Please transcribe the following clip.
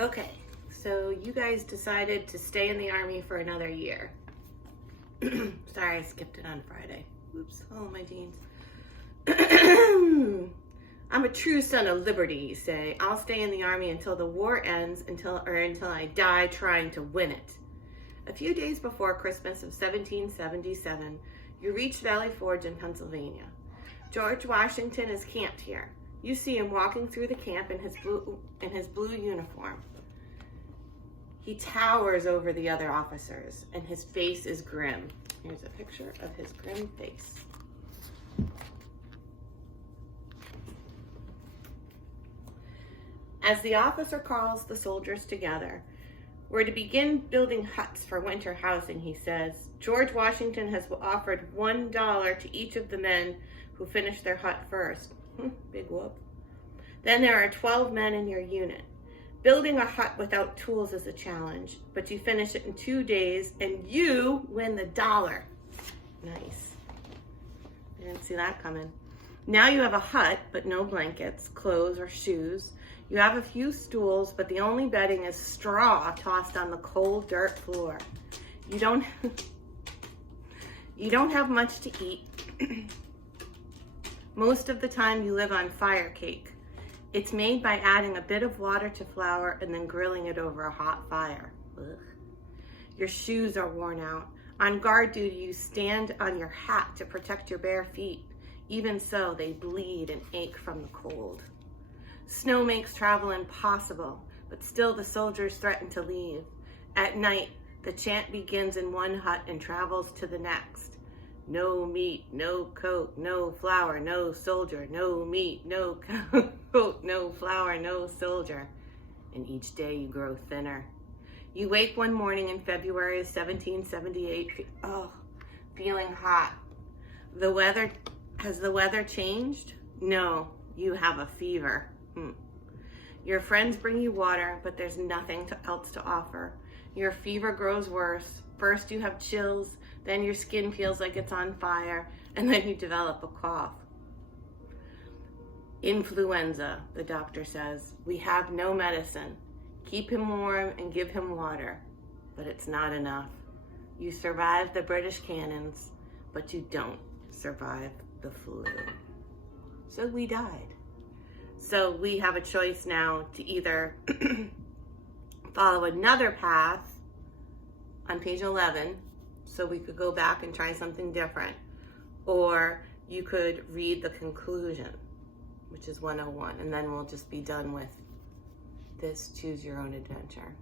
Okay, so you guys decided to stay in the Army for another year. Sorry, I skipped it on Friday. Oops, oh, my jeans. I'm a true son of liberty, you say. I'll stay in the Army until the war ends, until I die trying to win it. A few days before Christmas of 1777, you reach Valley Forge in Pennsylvania. George Washington is camped here. You see him walking through the camp in his blue uniform. He towers over the other officers, and his face is grim. Here's a picture of his grim face. As the officer calls the soldiers together, "We're to begin building huts for winter housing," he says. "George Washington has offered $1 to each of the men who finish their hut first." Big whoop. "Then there are 12 men in your unit. Building a hut without tools is a challenge, but you finish it in 2 days and you win the $1. Nice. I didn't see that coming. Now you have a hut, but no blankets, clothes, or shoes. You have a few stools, but the only bedding is straw tossed on the cold dirt floor. You don't have much to eat. Most of the time you live on fire cake. It's made by adding a bit of water to flour and then grilling it over a hot fire. Ugh. Your shoes are worn out. On guard duty, you stand on your hat to protect your bare feet. Even so, they bleed and ache from the cold. Snow makes travel impossible, but still the soldiers threaten to leave. At night, the chant begins in one hut and travels to the next. No meat, no coat, no flour, no soldier. No meat, no coat, no flour, no soldier. And each day you grow thinner. You wake one morning in February of 1778, feeling hot. Has the weather changed? No, you have a fever. Your friends bring you water, but there's nothing else to offer. Your fever grows worse. First you have chills, then your skin feels like it's on fire, and then you develop a cough. Influenza, the doctor says. We have no medicine. Keep him warm and give him water, but it's not enough. You survive the British cannons, but you don't survive the flu. So we died. So we have a choice now to either follow another path on page 11, so we could go back and try something different, or you could read the conclusion, which is 101, and then we'll just be done with this Choose Your Own Adventure.